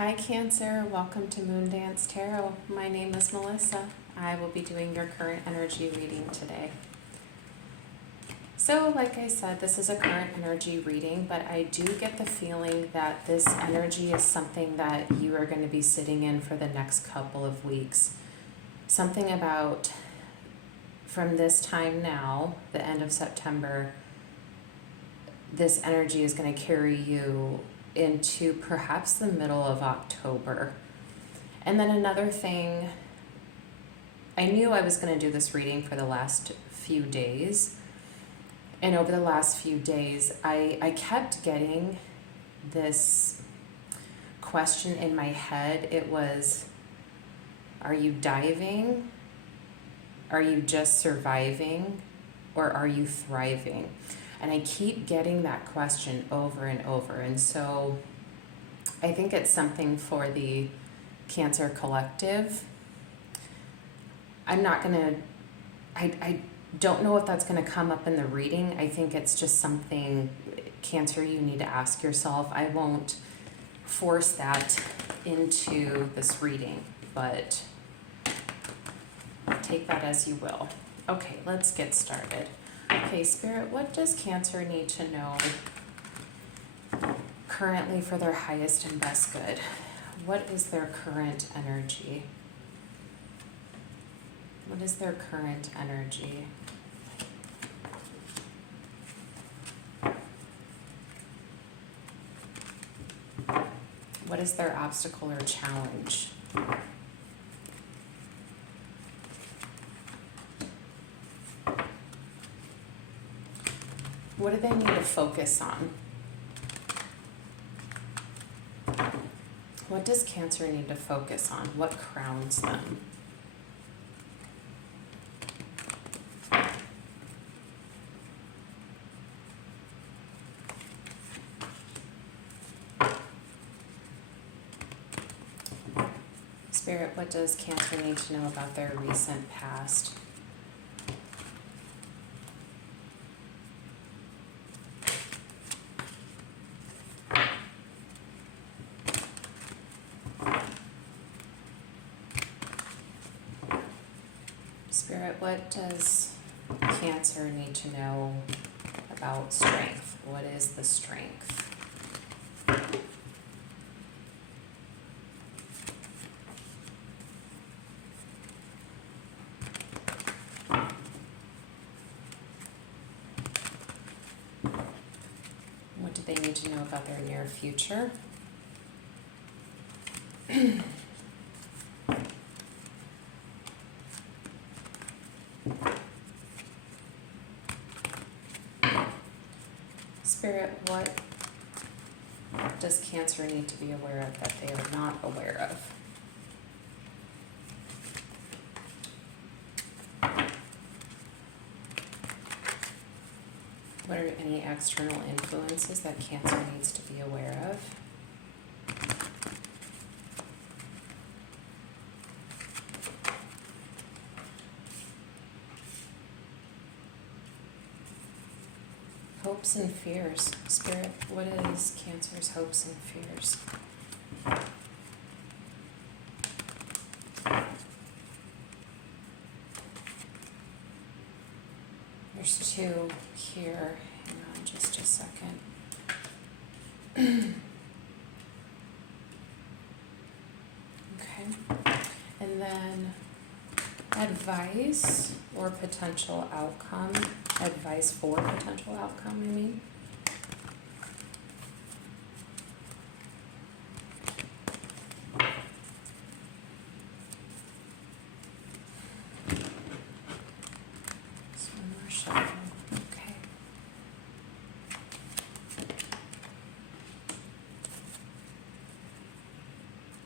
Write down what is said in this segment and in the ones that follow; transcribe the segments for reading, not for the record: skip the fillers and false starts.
Hi Cancer, welcome to Moondance Tarot. My name is Melissa. I will be doing your current energy reading today. So like I said, this is a current energy reading, but I do get the feeling that this energy is something that you are going to be sitting in for the next couple of weeks. Something about from this time now, the end of September, this energy is going to carry you into perhaps the middle of October. And then another thing, I knew I was going to do this reading for the last few days. And over the last few days, I kept getting this question in my head. It was, are you diving? Are you just surviving? Or are you thriving? And I keep getting that question over and over. And so I think it's something for the Cancer collective. I'm not going to, I don't know if that's going to come up in the reading. I think it's just something, Cancer, you need to ask yourself. I won't force that into this reading, but take that as you will. Okay, let's get started. Okay, Spirit, what does Cancer need to know currently for their highest and best good? What is their current energy? What is their current energy? What is their obstacle or challenge? What do they need to focus on? What does Cancer need to focus on? What crowns them? Spirit, what does Cancer need to know about their recent past? Spirit, what does Cancer need to know about strength? What is the strength? What do they need to know about their near future? Spirit, what does Cancer need to be aware of that they are not aware of? What are any external influences that Cancer needs to be aware of? Hopes and fears. Spirit, what is Cancer's hopes and fears? There's two here. Hang on just a second. Okay. And then advice or potential outcome. Advice for potential outcome, I mean. So one more shuffle.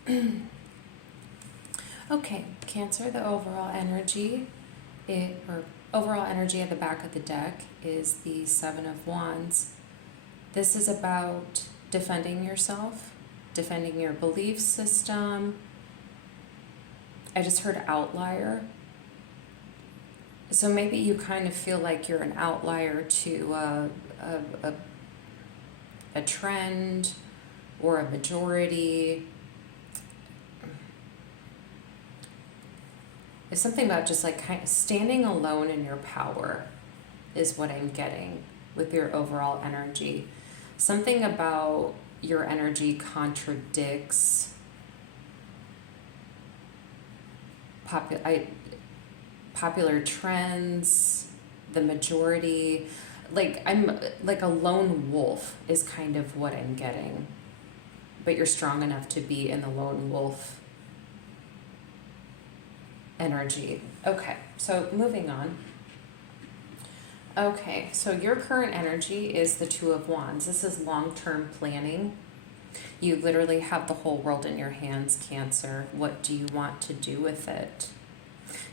Okay. Okay, Cancer, the overall energy, overall energy at the back of the deck is the Seven of Wands. This is about defending yourself, defending your belief system. I just heard outlier. So maybe you kind of feel like you're an outlier to a trend or a majority. It's something about just like kind of standing alone in your power is what I'm getting with your overall energy. Something about your energy contradicts popular trends, the majority. Like I'm like a lone wolf is kind of what I'm getting. But you're strong enough to be in the lone wolf energy. Okay, so moving on. Okay, so your current energy is the Two of Wands. This is long-term planning. You literally have the whole world in your hands, Cancer. What do you want to do with it?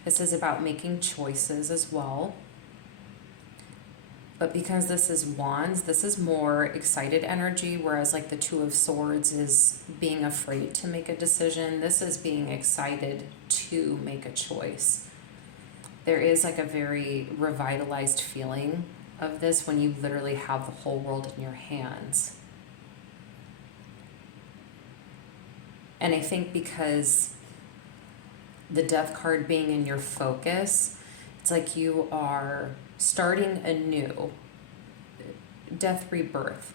This is about making choices as well. But because this is Wands, this is more excited energy, whereas like the Two of Swords is being afraid to make a decision. This is being excited to make a choice. There is like a very revitalized feeling of this when you literally have the whole world in your hands. And I think because the Death card being in your focus, it's like you are starting anew. Death, rebirth.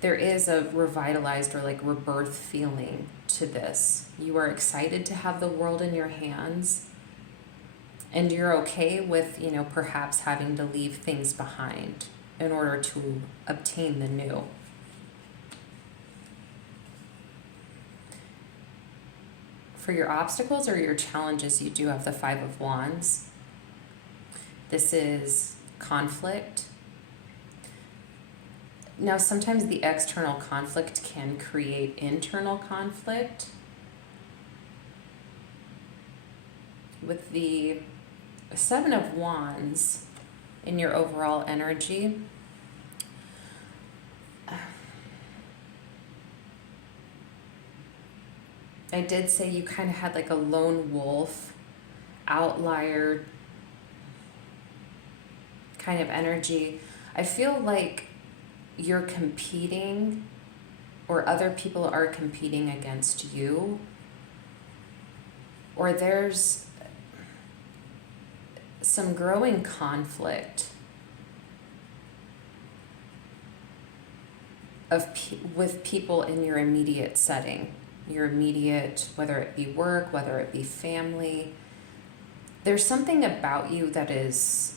There is a revitalized or like rebirth feeling to this. You are excited to have the world in your hands. And you're okay with, you know, perhaps having to leave things behind in order to obtain the new. For your obstacles or your challenges, you do have the Five of Wands. This is conflict. Now, sometimes the external conflict can create internal conflict. With the Seven of Wands in your overall energy, I did say you kind of had like a lone wolf, outlier kind of energy. I feel like you're competing, or other people are competing against you, or there's some growing conflict with people in your immediate setting, your immediate, whether it be work, whether it be family. There's something about you that is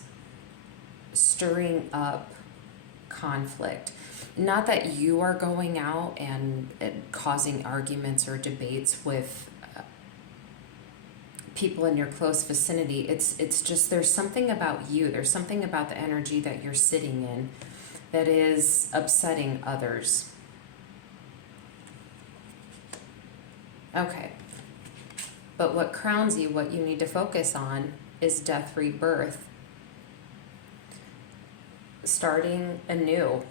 stirring up conflict. Not that you are going out and causing arguments or debates with people in your close vicinity. It's just there's something about you. There's something about the energy that you're sitting in that is upsetting others. Okay. But what crowns you, what you need to focus on is death, rebirth. Starting anew.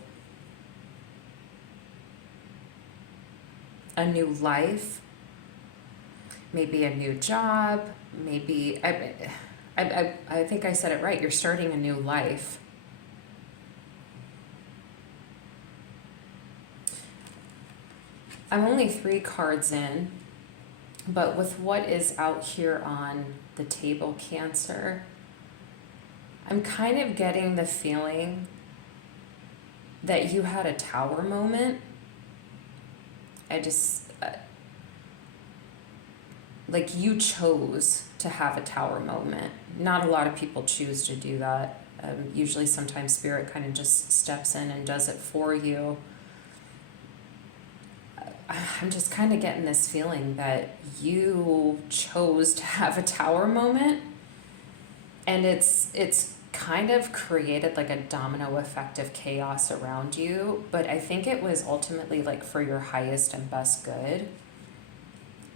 A new life. Maybe a new job. Maybe, I think I said it right. You're starting a new life. I'm only 3 cards in, but with what is out here on the table, Cancer, I'm kind of getting the feeling that you had a tower moment. Like you chose to have a tower moment. Not a lot of people choose to do that. Usually sometimes Spirit kind of just steps in and does it for you. I'm just kind of getting this feeling that you chose to have a tower moment, and it's kind of created like a domino effect of chaos around you, but I think it was ultimately like for your highest and best good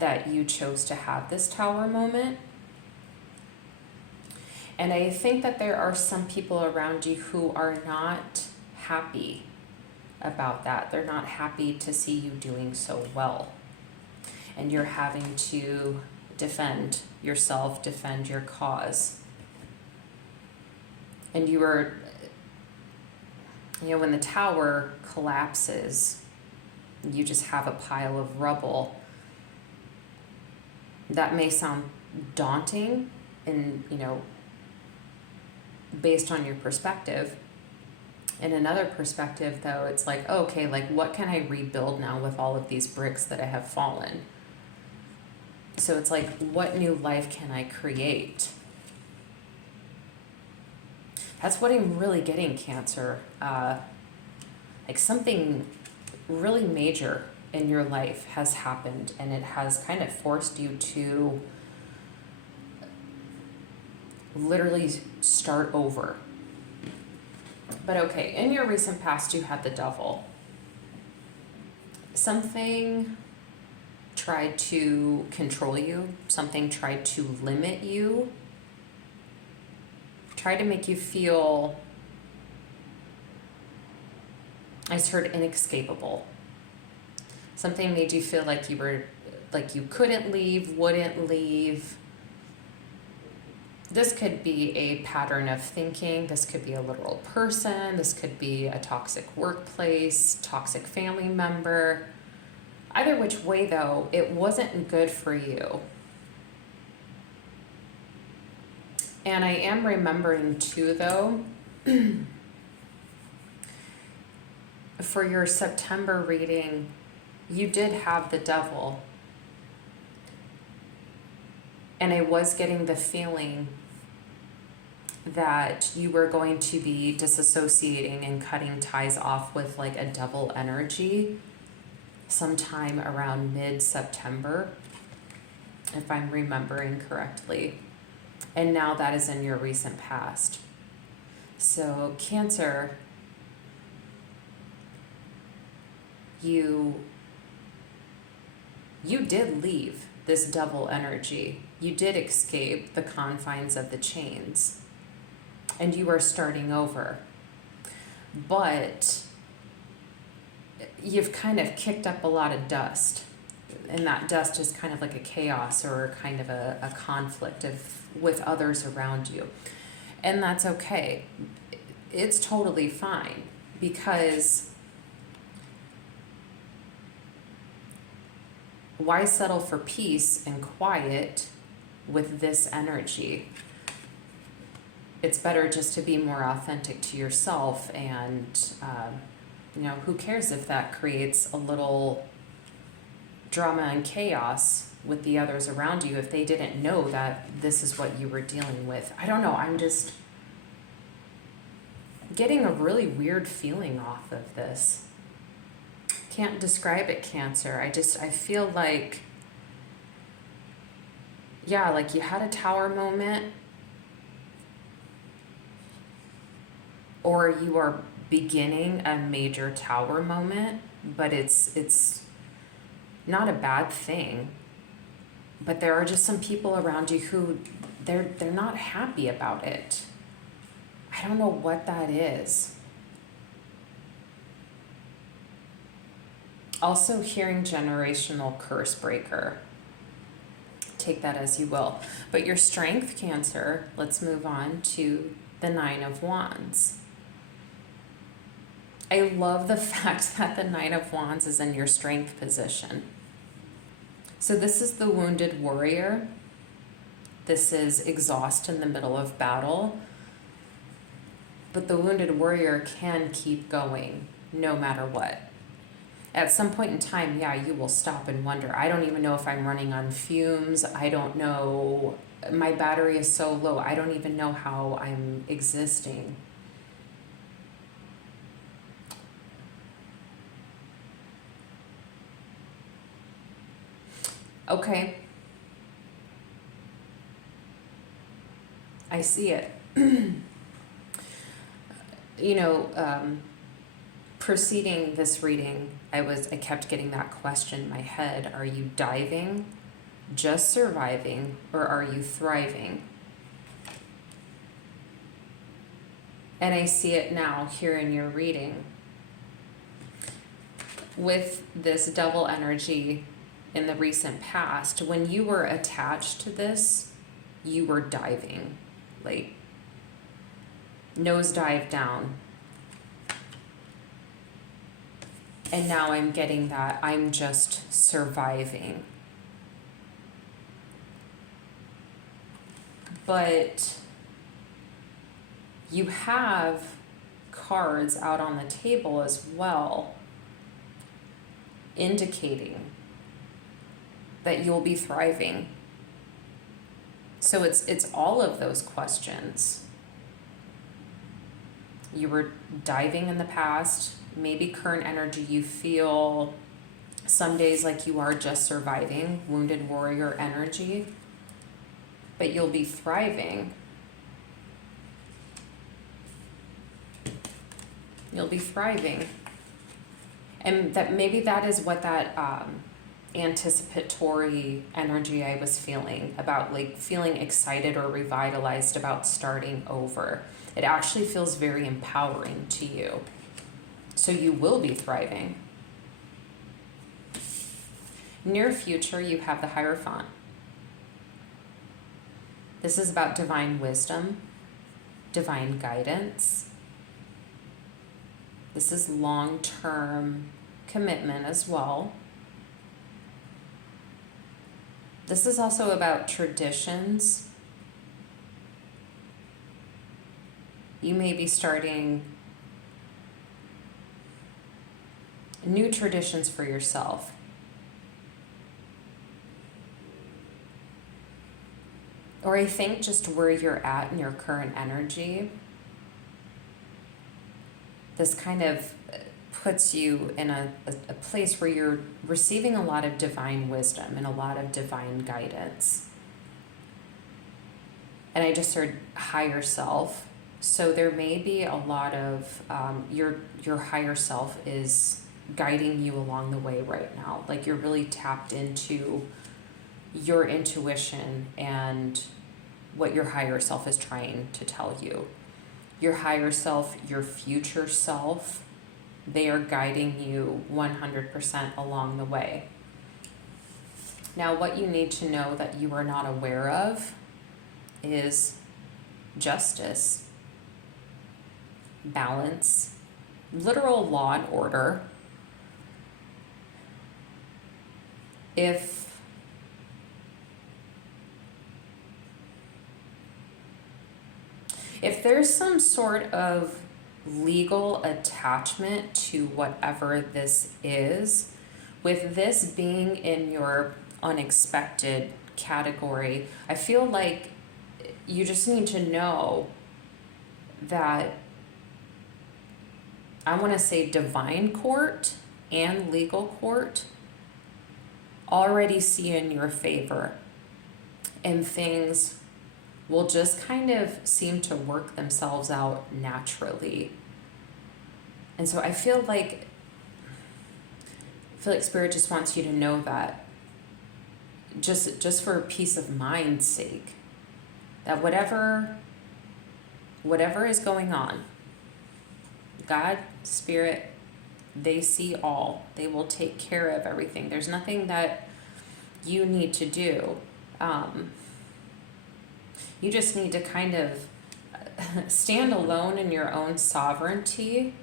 that you chose to have this tower moment. And I think that there are some people around you who are not happy about that. They're not happy to see you doing so well. And you're having to defend yourself, defend your cause. And you were, when the tower collapses, you just have a pile of rubble. That may sound daunting in, based on your perspective. In another perspective, though, it's like, okay, like, what can I rebuild now with all of these bricks that I have fallen? So it's like, what new life can I create? That's what I'm really getting, Cancer. Like, something really major in your life has happened, and it has kind of forced you to literally start over. But okay, in your recent past, you had the Devil. Something tried to control you. Something tried to limit you. Tried to make you feel, I just heard, inescapable. Something made you feel like you couldn't leave, wouldn't leave. This could be a pattern of thinking. This could be a literal person. This could be a toxic workplace, toxic family member. Either which way, though, it wasn't good for you. And I am remembering, too, though, for your September reading, you did have the Devil. And I was getting the feeling that you were going to be disassociating and cutting ties off with like a Devil energy sometime around mid-September, if I'm remembering correctly. And now that is in your recent past. So Cancer, you did leave this Devil energy. You did escape the confines of the chains, and you are starting over. But you've kind of kicked up a lot of dust, and that dust is kind of like a chaos or kind of a conflict with others around you. And that's okay. It's totally fine, because why settle for peace and quiet with this energy? It's better just to be more authentic to yourself, and who cares if that creates a little drama and chaos with the others around you if they didn't know that this is what you were dealing with. I don't know, I'm just getting a really weird feeling off of this. Can't describe it, Cancer. I feel like, yeah, like you had a tower moment, or you are beginning a major tower moment, but it's not a bad thing. But there are just some people around you who they're not happy about it. I don't know what that is. Also hearing generational curse breaker. Take that as you will. But your strength, Cancer, let's move on to the Nine of Wands. I love the fact that the Nine of Wands is in your strength position. So this is the wounded warrior. This is exhaust in the middle of battle. But the wounded warrior can keep going no matter what. At some point in time, yeah, you will stop and wonder, I don't even know if I'm running on fumes. I don't know. My battery is so low. I don't even know how I'm existing. Okay. I see it. Preceding this reading, I kept getting that question in my head. Are you diving, just surviving, or are you thriving? And I see it now here in your reading. With this Devil energy in the recent past, when you were attached to this, you were diving, like nosedive down. And now I'm getting that I'm just surviving. but you have cards out on the table as well, indicating that you'll be thriving. So it's all of those questions. You were diving in the past, maybe current energy, you feel some days like you are just surviving, wounded warrior energy, but you'll be thriving. You'll be thriving. And that maybe that is what that anticipatory energy I was feeling about, like feeling excited or revitalized about starting over. It actually feels very empowering to you. So you will be thriving. Near future, you have the Hierophant. This is about divine wisdom, divine guidance. This is long-term commitment as well. This is also about traditions. You may be starting new traditions for yourself. Or I think just where you're at in your current energy, this kind of puts you in a place where you're receiving a lot of divine wisdom and a lot of divine guidance. And I just heard higher self. So there may be a lot of your higher self is guiding you along the way right now. Like you're really tapped into your intuition and what your higher self is trying to tell you. Your higher self, your future self, they are guiding you 100% along the way. Now, what you need to know that you are not aware of is justice, balance, literal law and order. If there's some sort of legal attachment to whatever this is, with this being in your unexpected category, I feel like you just need to know that I want to say divine court and legal court already see in your favor, and things will just kind of seem to work themselves out naturally. And so I feel like Spirit just wants you to know that, just for peace of mind's sake, that whatever is going on, God, Spirit, they see all. They will take care of everything. There's nothing that you need to do. You just need to kind of stand alone in your own sovereignty,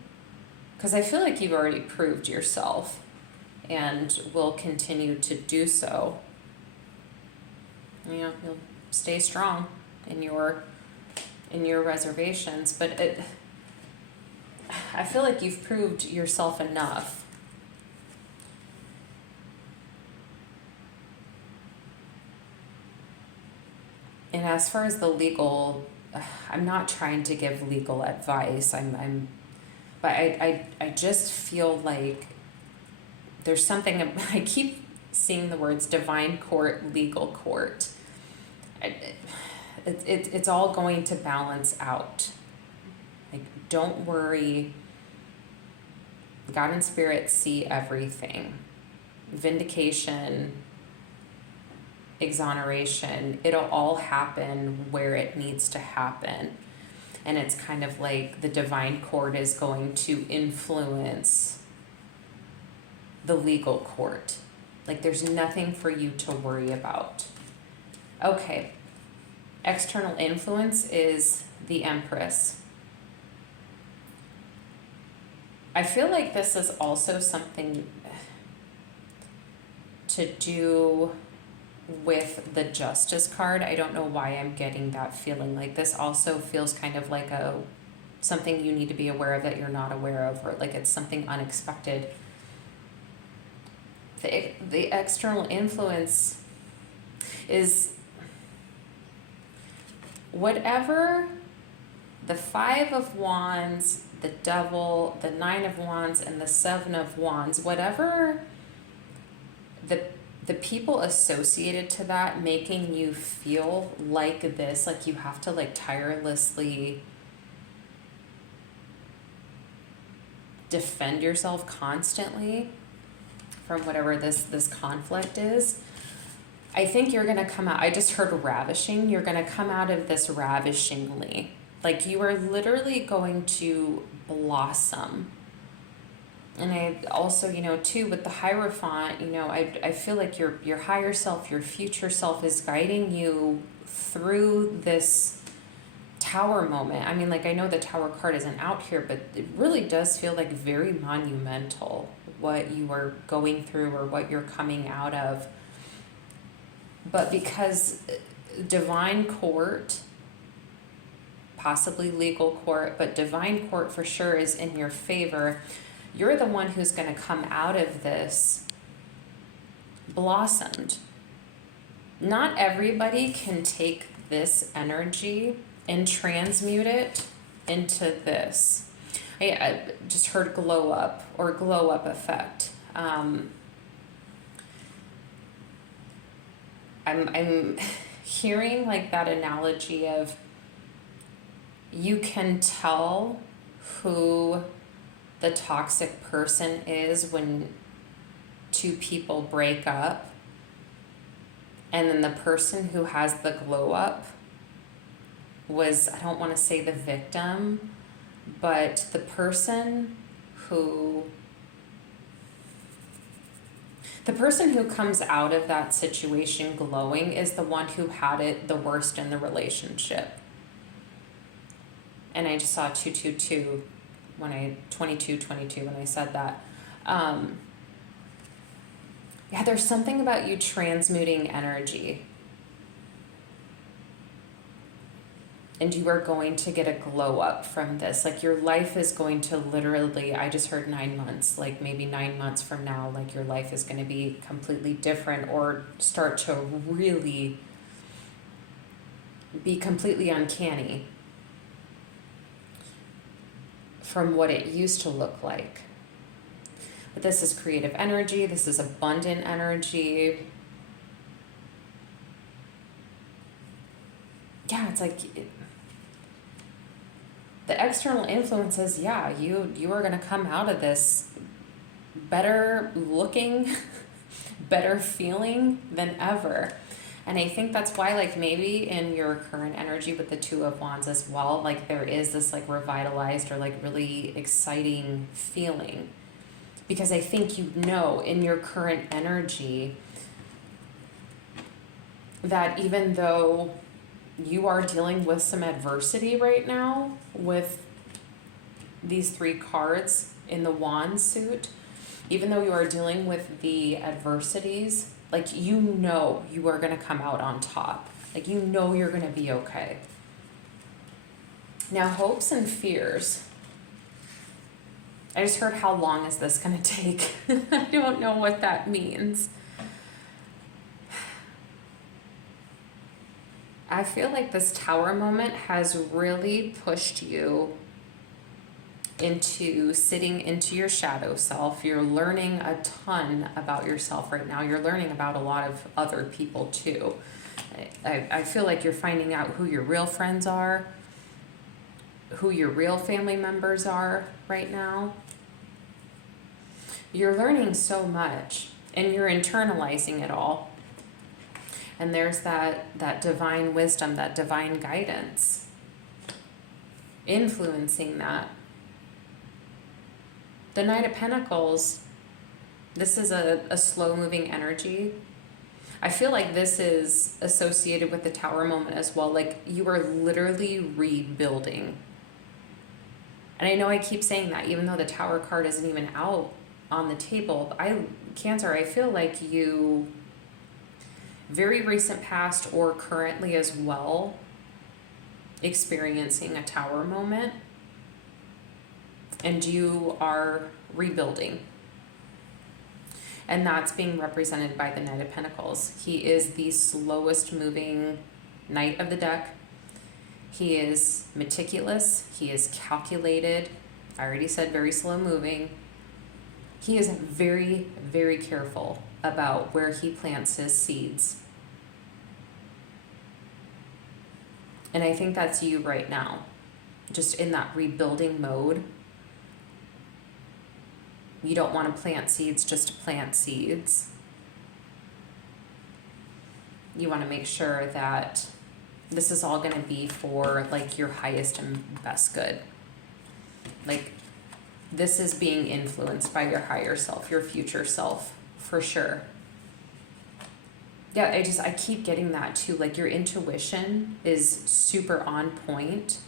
because I feel like you've already proved yourself and will continue to do so. You know, you'll stay strong in your reservations, but I feel like you've proved yourself enough. And as far as the legal, I'm not trying to give legal advice. But I just feel like there's something. I keep seeing the words divine court, legal court. It's all going to balance out. Like, don't worry. God and Spirit see everything. Vindication, exoneration, it'll all happen where it needs to happen. And it's kind of like the divine court is going to influence the legal court. Like, there's nothing for you to worry about. Okay. External influence is the Empress. I feel like this is also something to do with the Justice card. I don't know why I'm getting that feeling. Like this also feels kind of like something you need to be aware of that you're not aware of, or like it's something unexpected. The external influence is whatever the Five of Wands, the Devil, the Nine of Wands, and the Seven of Wands, whatever the people associated to that making you feel like this, like you have to like tirelessly defend yourself constantly from whatever this conflict is. I think you're going to come out, I just heard ravishing, you're going to come out of this ravishingly. Like you are literally going to blossom. And I also, too, with the Hierophant, I feel like your higher self, your future self is guiding you through this Tower moment. I mean, like, I know the Tower card isn't out here, but it really does feel like very monumental what you are going through or what you're coming out of. But because divine court, possibly legal court, but divine court for sure is in your favor, you're the one who's going to come out of this blossomed. Not everybody can take this energy and transmute it into this. I just heard glow up or glow up effect. I'm hearing like that analogy of you can tell who the toxic person is when two people break up, and then the person who has the glow up was, I don't want to say the victim, but the person who comes out of that situation glowing is the one who had it the worst in the relationship. And I just saw 222 22 when I said that. Yeah, there's something about you transmuting energy. And you are going to get a glow up from this. Like your life is going to literally, I just heard 9 months, like maybe 9 months from now, like your life is going to be completely different or start to really be completely uncanny from what it used to look like. But this is creative energy. This is abundant energy. Yeah, it's like the external influences. Yeah, you are going to come out of this better looking, better feeling than ever. And I think that's why, like, maybe in your current energy with the Two of Wands as well, like, there is this, like, revitalized or, like, really exciting feeling. Because I think in your current energy that even though you are dealing with some adversity right now with these 3 cards in the Wand suit, even though you are dealing with the adversities, like, you are going to come out on top. Like, you're going to be okay. Now, hopes and fears. I just heard, how long is this going to take? I don't know what that means. I feel like this Tower moment has really pushed you into sitting into your shadow self. You're learning a ton about yourself right now. You're learning about a lot of other people too. I feel like you're finding out who your real friends are, who your real family members are right now. You're learning so much and you're internalizing it all. And there's that divine wisdom, that divine guidance influencing that. The Knight of Pentacles, this is a slow-moving energy. I feel like this is associated with the Tower moment as well. Like, you are literally rebuilding. And I know I keep saying that, even though the Tower card isn't even out on the table. Cancer, I feel like very recent past or currently as well experiencing a tower moment, and you are rebuilding. And that's being represented by the Knight of Pentacles. He is the slowest moving knight of the deck. He is meticulous. He is calculated. I already said very slow moving. He is very, very careful about where he plants his seeds. And I think that's you right now, just in that rebuilding mode. You don't want to plant seeds just to plant seeds. You want to make sure that this is all going to be for like your highest and best good. Like, this is being influenced by your higher self, your future self, for sure. Yeah, I keep getting that too. Like, your intuition is super on point.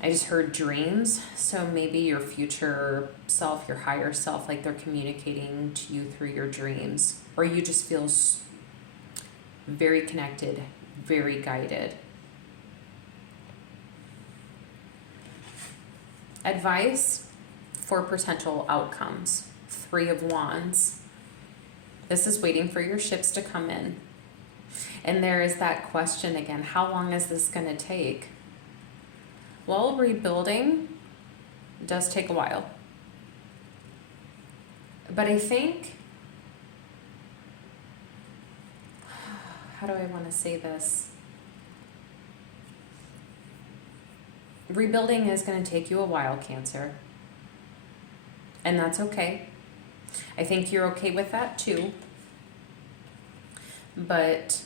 I just heard dreams. So maybe your future self, your higher self, like they're communicating to you through your dreams. Or you just feel very connected, very guided. Advice for potential outcomes. 3 of Wands. This is waiting for your ships to come in. And there is that question again, how long is this going to take? Well, rebuilding does take a while. But I think, how do I want to say this? Rebuilding is going to take you a while, Cancer. And that's okay. I think you're okay with that too. But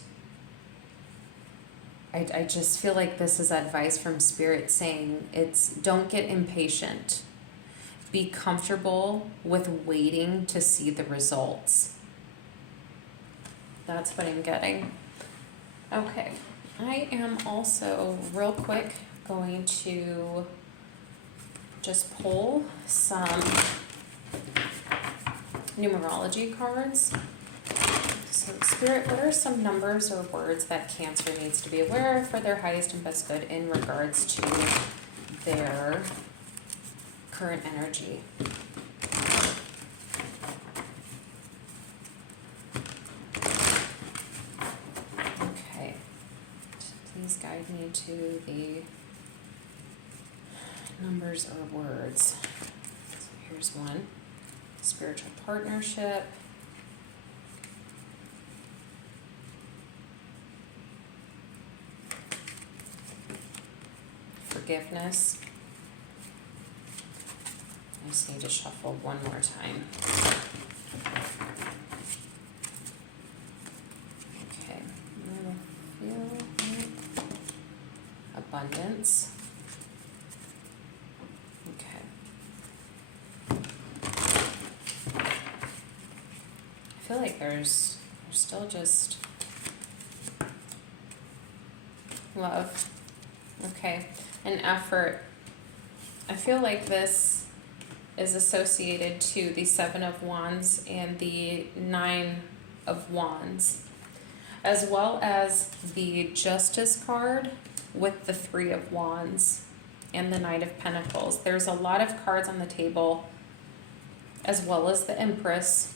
I just feel like this is advice from Spirit saying don't get impatient. Be comfortable with waiting to see the results. That's what I'm getting. Okay, I am also real quick going to just pull some numerology cards. So Spirit, what are some numbers or words that Cancer needs to be aware of for their highest and best good in regards to their current energy? Okay. Please guide me to the numbers or words. So here's one. Spiritual partnership. Forgiveness. I just need to shuffle one more time. Okay. I feel like abundance. Okay. I feel like there's still just love. Okay. And effort. I feel like this is associated to the 7 of Wands and the 9 of Wands, as well as the Justice card with the 3 of Wands and the Knight of Pentacles. There's a lot of cards on the table, as well as the Empress,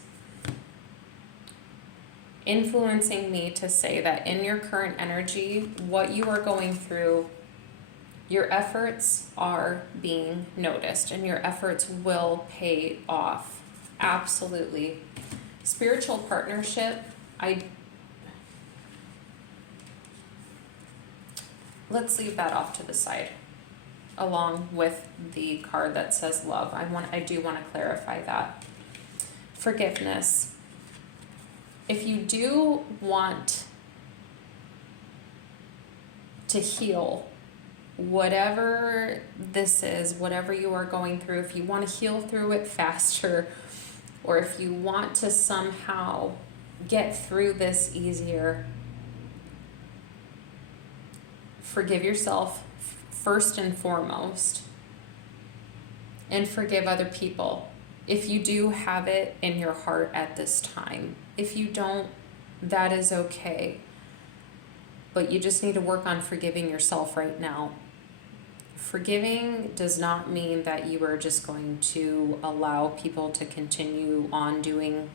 influencing me to say that in your current energy, what you are going through, your efforts are being noticed and your efforts will pay off. Absolutely. Spiritual partnership, let's leave that off to the side, along with the card that says love. I do want to clarify that. Forgiveness. If you do want to heal whatever this is, whatever you are going through, if you want to heal through it faster, or if you want to somehow get through this easier, forgive yourself first and foremost, and forgive other people if you do have it in your heart at this time. If you don't, that is okay. But you just need to work on forgiving yourself right now. Forgiving does not mean that you are just going to allow people to continue on doing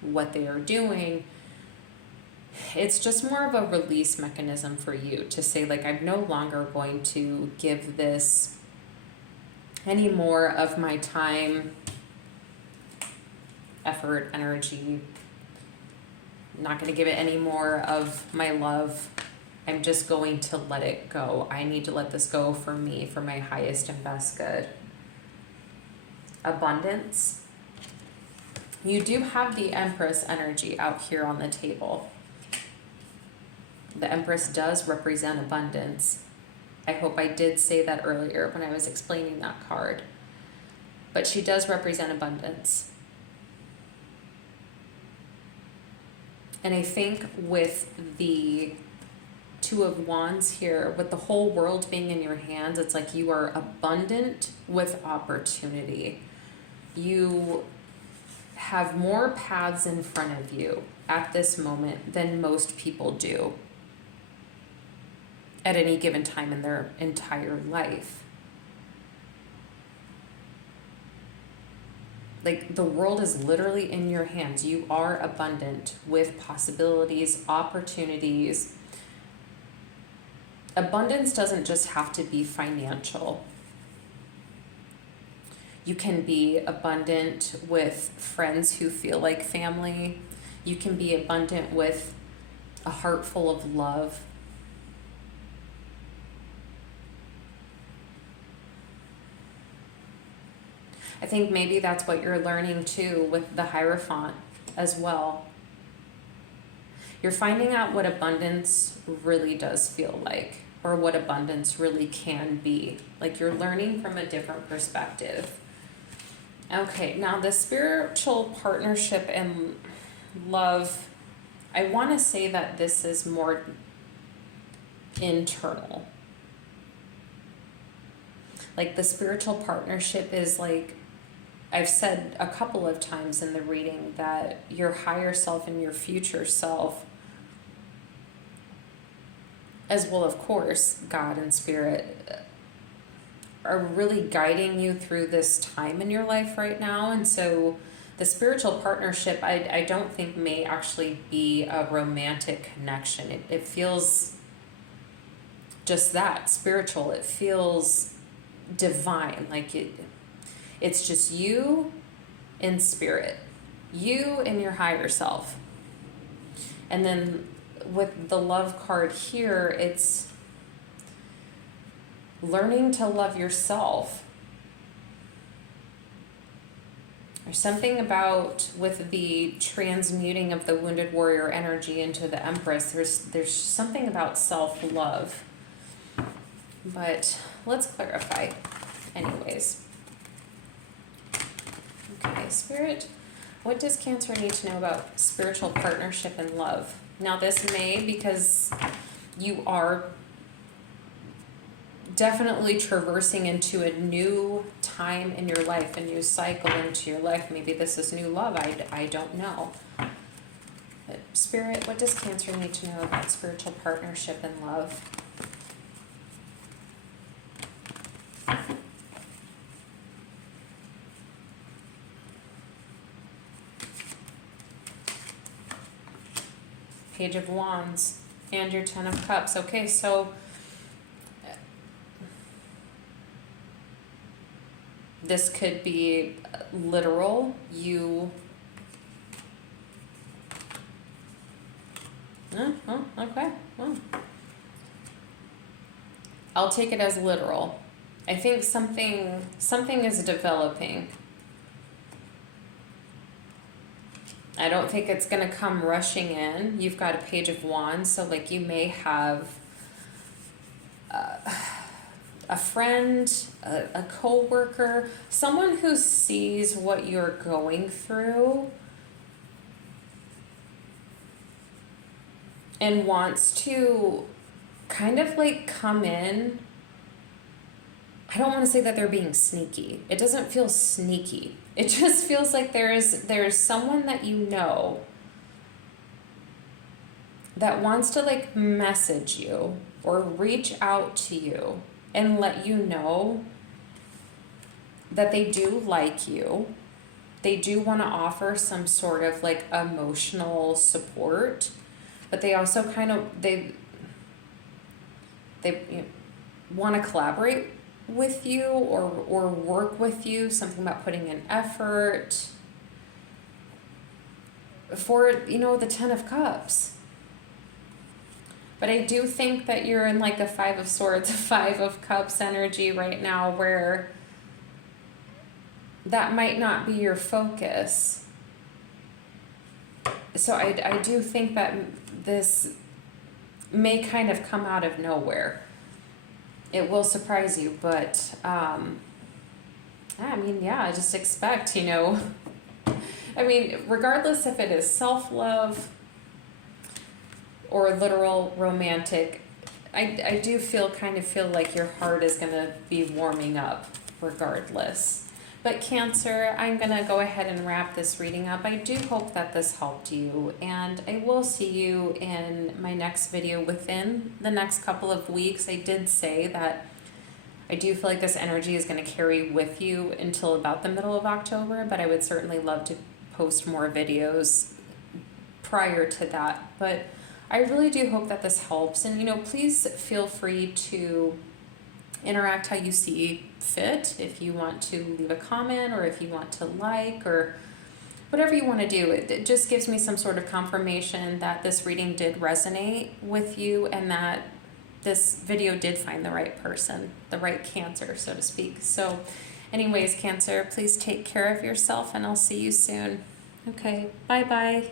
what they are doing. It's just more of a release mechanism for you to say, like, I'm no longer going to give this any more of my time, effort, energy. I'm not going to give it any more of my love. I'm just going to let it go. I need to let this go for me, for my highest and best good. Abundance. You do have the Empress energy out here on the table. The Empress does represent abundance. I hope I did say that earlier when I was explaining that card. But she does represent abundance. And I think with the Two of Wands here, with the whole world being in your hands, it's like you are abundant with opportunity. You have more paths in front of you at this moment than most people do at any given time in their entire life. Like, the world is literally in your hands. You are abundant with possibilities, opportunities. Abundance doesn't just have to be financial. You can be abundant with friends who feel like family. You can be abundant with a heart full of love. I think maybe that's what you're learning too with the Hierophant as well. You're finding out what abundance really does feel like, or what abundance really can be. Like, you're learning from a different perspective. Okay, now the spiritual partnership and love, I want to say that this is more internal. Like, the spiritual partnership is like, I've said a couple of times in the reading that your higher self and your future self, as well, of course, God and Spirit, are really guiding you through this time in your life right now. And so the spiritual partnership, I don't think may actually be a romantic connection. It feels just that, spiritual. It feels divine, like it's just you in spirit, you and your higher self. And then with the love card here, it's learning to love yourself. There's something about, with the transmuting of the wounded warrior energy into the Empress, there's something about self-love. But let's clarify anyways. Okay, Spirit, what does Cancer need to know about spiritual partnership and love? Now, this may, because you are definitely traversing into a new time in your life, a new cycle into your life. Maybe this is new love, I don't know. But Spirit, what does Cancer need to know about spiritual partnership and love? Page of Wands and your Ten of Cups. Okay, so this could be literal. Okay. Well, I'll take it as literal. I think something is developing. I don't think it's going to come rushing in. You've got a Page of Wands, so like you may have a friend, a co-worker, someone who sees what you're going through and wants to kind of like come in. I don't want to say that they're being sneaky. It doesn't feel sneaky. It just feels like there's someone that you know that wants to like message you or reach out to you and let you know that they do like you. They do want to offer some sort of like emotional support, but they also kind of, they want to collaborate with you or work with you, something about putting in effort. For, the Ten of Cups. But I do think that you're in like a Five of Swords, Five of Cups energy right now, where that might not be your focus. So I do think that this may kind of come out of nowhere. It will surprise you, but I just expect, regardless if it is self-love or literal romantic, I do feel like your heart is going to be warming up regardless. But Cancer, I'm going to go ahead and wrap this reading up. I do hope that this helped you, and I will see you in my next video within the next couple of weeks. I did say that I do feel like this energy is going to carry with you until about the middle of October, but I would certainly love to post more videos prior to that. But I really do hope that this helps, and please feel free to interact how you see fit. If you want to leave a comment, or if you want to like, or whatever you want to do, it just gives me some sort of confirmation that this reading did resonate with you, and that this video did find the right person, the right Cancer, so to speak. So anyways, Cancer, please take care of yourself, and I'll see you soon. Okay, bye-bye.